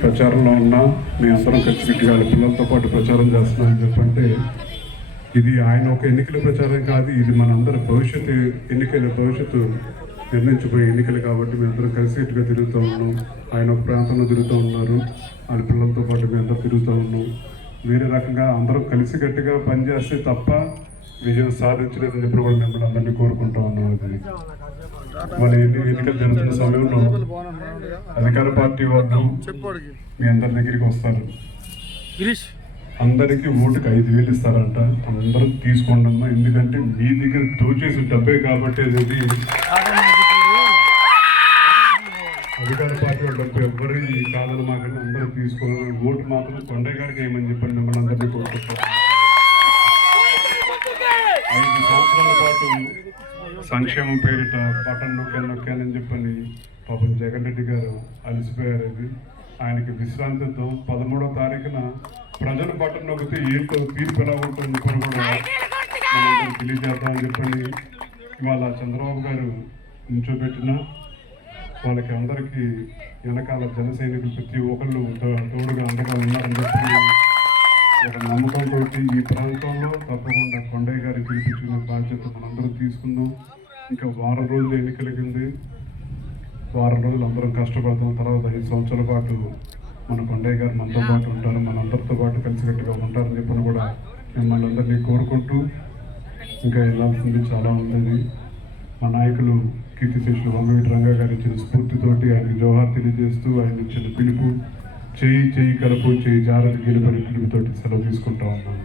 ప్రచారంలో ఉన్నా మేము అందరం కలిసికట్టుగా వాళ్ళ పిల్లలతో పాటు ప్రచారం చేస్తున్నామని చెప్పంటే ఇది ఆయన ఒక ఎన్నికల ప్రచారం కాదు ఇది మనందరి భవిష్యత్తు ఎన్నికల భవిష్యత్తు నిర్ణయించబోయే ఎన్నికలు కాబట్టి మేము కలిసికట్టుగా తిరుగుతూ ఉన్నాం. ఆయన ఒక ప్రాంతంలో తిరుగుతూ ఉన్నారు. వాళ్ళ పిల్లలతో పాటు మేమందరం తిరుగుతూ ఉన్నాం. వేరే రకంగా అందరం కలిసికట్టుగా పనిచేస్తే తప్ప విజయం సాధించలేదని చెప్పి కూడా మిమ్మల్ని అందరినీ కోరుకుంటాం మన ఎన్ని ఎన్నికలు జరుగుతున్న సమయంలో అధికార పార్టీ వాళ్ళు మీ అందరి దగ్గరికి వస్తారు. అందరికీ ఓటుకి ఐదు వేలు ఇస్తారంట. అందరూ తీసుకోండి అమ్మా ఎందుకంటే మీ దగ్గర దోచేసిన డబ్బే కాబట్టి అనేది అధికార పార్టీ వాళ్ళ డబ్బు ఎవ్వరు ఈ కాదని మాకని అందరూ తీసుకోవాలి. ఓటు మాత్రం కొండయ్య గారికి ఏమని చెప్పండి మిమ్మల్ని అందరినీ కోరుకుంటాం ఐదు సంవత్సరాల పాటు సంక్షేమం పేరిట బటన్ నొక్కాను నొక్కానని చెప్పని పాపం జగన్ రెడ్డి గారు అలసిపోయారు అది ఆయనకి విశ్రాంతితో పదమూడో తారీఖున ప్రజలు బటన్ నొక్కితే ఏంటో తీర్పు ఎలా ఉంటుంది కూడా తెలియజేద్దామని చెప్పని ఇవాళ చంద్రబాబు గారు నించోబెట్టిన వాళ్ళకి అందరికీ వెనకాల జన సైనికులు ప్రతి ఒక్కళ్ళు తోడుగా ప్రాంతంలో తప్పకుండా కొండయ్య గారిని గెలిపించుకునే బాధ్యత మనందరం తీసుకుందాం ఇంకా వారం రోజులు ఎన్నికలకింది వారం రోజులు అందరం కష్టపడతాం. తర్వాత ఐదు సంవత్సరాల పాటు మన కొండయ్య గారు మనతో పాటు ఉంటారు. మనందరితో పాటు కలిసికట్టుగా ఉంటారని చెప్పని కూడా మిమ్మల్ని అందరినీ కోరుకుంటూ ఇంకా వెళ్ళాల్సింది చాలా ఉంది మా నాయకులు కీర్తిశేషులు వంగవీటి రంగా గారు ఇచ్చిన స్ఫూర్తితోటి ఆయన జోహార్ తెలియజేస్తూ ఆయన ఇచ్చిన పిలుపు చేయి చేయి కలుపు చేయి జాగ్రత్త గెలుపని పిలుపుతోటి సెలవు తీసుకుంటా ఉన్నాను.